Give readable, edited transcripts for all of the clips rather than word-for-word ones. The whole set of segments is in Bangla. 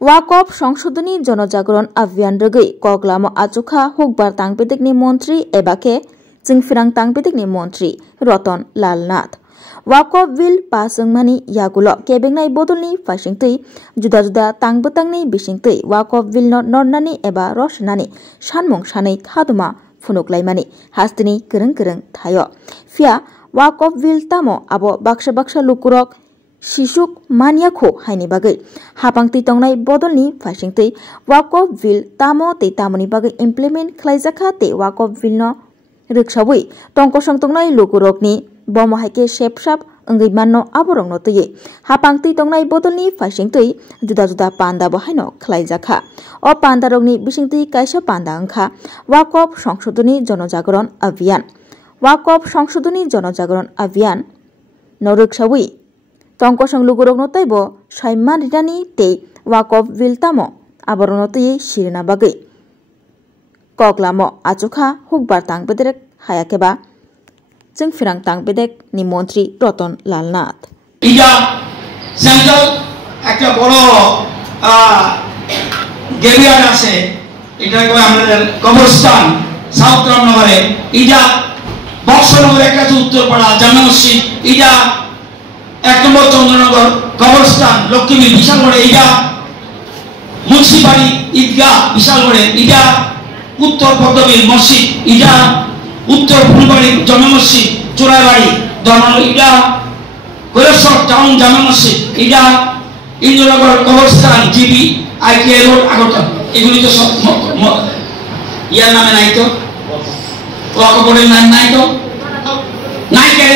ওয়াকফ সংশোধনী জনজাগরণ অভিযান রগৈ কগলামো আচুখা হুকবার তাংপেদিকনি মন্ত্রী এবাকে চিংফিরাং তাংপেদিকনি মন্ত্রী রতন লাল নাথ ওয়াকফ বিল পাসংমানি ইয়াগুলো কেবেংনাই বদলনি ফাইसिंतै जुदा जुदा तांबोतांनि बिसिंतै ওয়াকফ बिल नरनानि एबा रशनानि सानमुं सानै खादुमा फुनुक्लाइमानि हास्तिनि गोरों गोरों थायो फिया ওয়াকফ बिल तामो आबो बाक्सा बाक्सा लुकुरक शिशुक मानियाखौ हाइनि बागै हापांति तंनाय बदलनि फाइसिंतै ওয়াকফ बिल तामो तै तामोनि बागै इमप्लिमेन्ट खालायजाखा तै ওয়াকফ बिल न रिक्सावै टंकसं तंनाय लुकुरकनि बमहायके सेपसाप अंगै माननो आबरंनो तयै हापांति तंनाय बदलनि फाइसिंतै जुदा जुदा पान्दा बहायनो खालायजाखा अ पान्दारंनि बिसिंतै कायसा पान्दा अंखा ওয়াকফ সংশোধনী জনজাগরণ অভিযান ওয়াকফ সংশোধনী জনজাগরণ অভিযান নরকসাवै टंकसं लुगुरकनो तैबो साइमान रिटानि तै ওয়াকফ बिल तामो आबरंनो तयै सिरिना बागै कगलामो आचुखा हुकबार तांबेदेक हायाकेबा চিংফিরাং তাংপেদেক নি মন্ত্রী রতন লাল নাথ ইয়া সেন্ট্রাল একটা বড় গেরিয়ার আছে এটাকে আমাদের কবরস্থান সাউথ রামনগরে ইজা বক্সনগরে একটা উত্তরপাড়া জামে মসজিদ ইজা 1 নম্বর চন্দ্রনগর কবরস্থান লক্ষ্মী বিশালগড়ে ইজা মুন্সিপালি ঈদগাহ বিশালগড়ে ইজা উত্তর পদ্মবীর মসজিদ ইজা उत्तर फुलबाड़ी जामा मस्जिद चोराबाड़ी धर्माल इटा কৈলাসর টাউন জামা মসজিদ ইটা ইন্দ্রনগর কবরস্থান জিবি আইটিআই রোড আগরতলা এগুলি তো সব ইয়ার নামে নাই তো ওয়াকফের নাম নাই তো নাই কে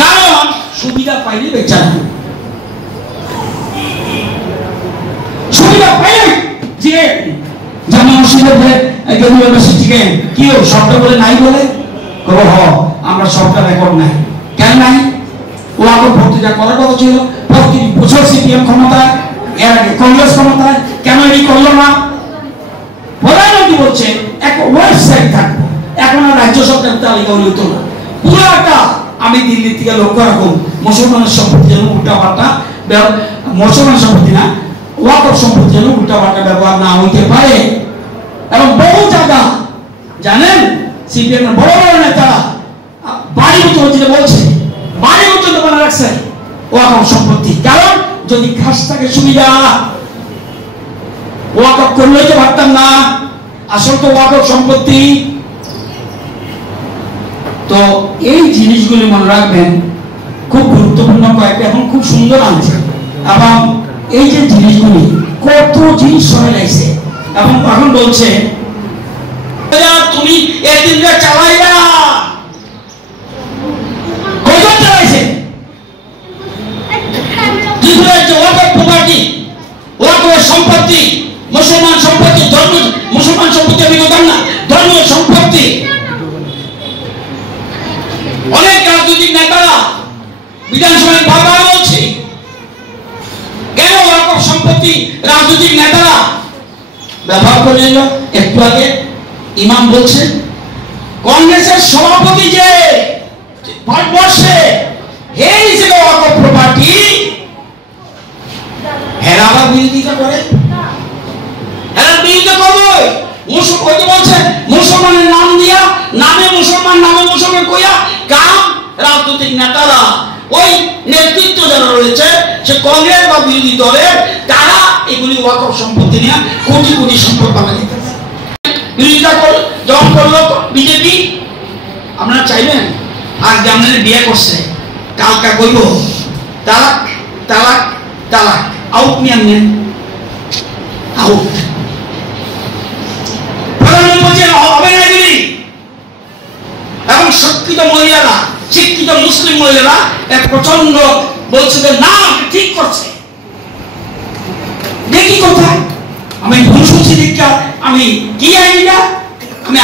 কারণ সুবিধা পাইলে বেচারা সুবিধা পাইলে যে জামা মসজিদে গেরুয়া মসজিদ থেকে কি ও শব্দ বলে নাই বলে কবো হ আমরা শব্দ রেকর্ড নাই কেন নাই ওয়াকফ ভর্তি যা করার কথা ছিল প্রতি বছর সিপিএম ক্ষমতায় এর আগে কংগ্রেস ক্ষমতায় কেন এটি করলো না প্রধানমন্ত্রী বলছে এক ওয়েবসাইট থাকবে এখন আর রাজ্য সরকার তালিকা হইত না পুরাটা আমি দিল্লি থেকে লক্ষ্য রাখুন মুসলমানের সম্পত্তি যেন উল্টাপাল্টা মুসলমান সম্পত্তি না ওয়াকফ সম্পত্তি যেন উল্টাপাল্টা ব্যবহার না হইতে পারে এবং বহু জায়গা জানেন সিপিএম এর বড় বড় নেতারা বাড়ি মতো যেটা বলছে বাড়ি মতো বানা রাখছে ওয়াকফ সম্পত্তি কারণ যদি খাস থাকে সুবিধা ওয়াকফ করলে তো পারতাম না আসল তো ওয়াকফ সম্পত্তি তো এই জিনিসগুলি মনে রাখবেন খুব গুরুত্বপূর্ণ কয়েকটা এখন খুব সুন্দর আনছে এবং এই যে জিনিসগুলি কত জিনিস সরে লাগছে এবং এখন বলছে তুমি এদিনটা চালাইবা কয়জন চালাইছে ওয়াকফ প্রপার্টি ওয়াকফ সম্পত্তি মুসলমান সম্পত্তি ধর্ম মুসলমান সম্পত্তি আমি বলতাম না ধর্মীয় সম্পত্তি অনেক রাজনৈতিক নেতারা বিধানসভায় বারবার বলছে কেন ওয়াকফ সম্পত্তি রাজনৈতিক নেতারা ব্যবহার করে নিল একটু আগে ইমাম বলছেন কংগ্রেসের সভাপতি যে ভারতবর্ষে হে হিসেবে ওয়াকফ প্রপার্টি হেরাবা বিরোধিতা করে হেরার বিরোধিতা করবে মুসলমান বলছে মুসলমানের নাম দিয়া নামে মুসলমান কইয়া কাম রাজনৈতিক নেতারা ওই নেতৃত্ব যারা রয়েছে সে কংগ্রেস বা বিরোধী দলের তারা এগুলি ওয়াকফ সম্পত্তি নিয়ে কোটি কোটি সম্পদ বানাই দিতেছে বিরোধিতা যখন করলো বিজেপি আপনারা চাইবেন আজ আমাদের বিয়ে করছে কালকা কইব তালাক তালাক তালাক আউট নিয়ে নেন আউট প্রধানমন্ত্রী হবে না এগুলি এবং শিক্ষিত মহিলারা শিক্ষিত মুসলিম মহিলারা এক প্রচন্ড বলছে যে না ঠিক করছে দেখি কোথায় আমি ভুল শুনছি দীক্ষা আমি কি আইনিটা আমি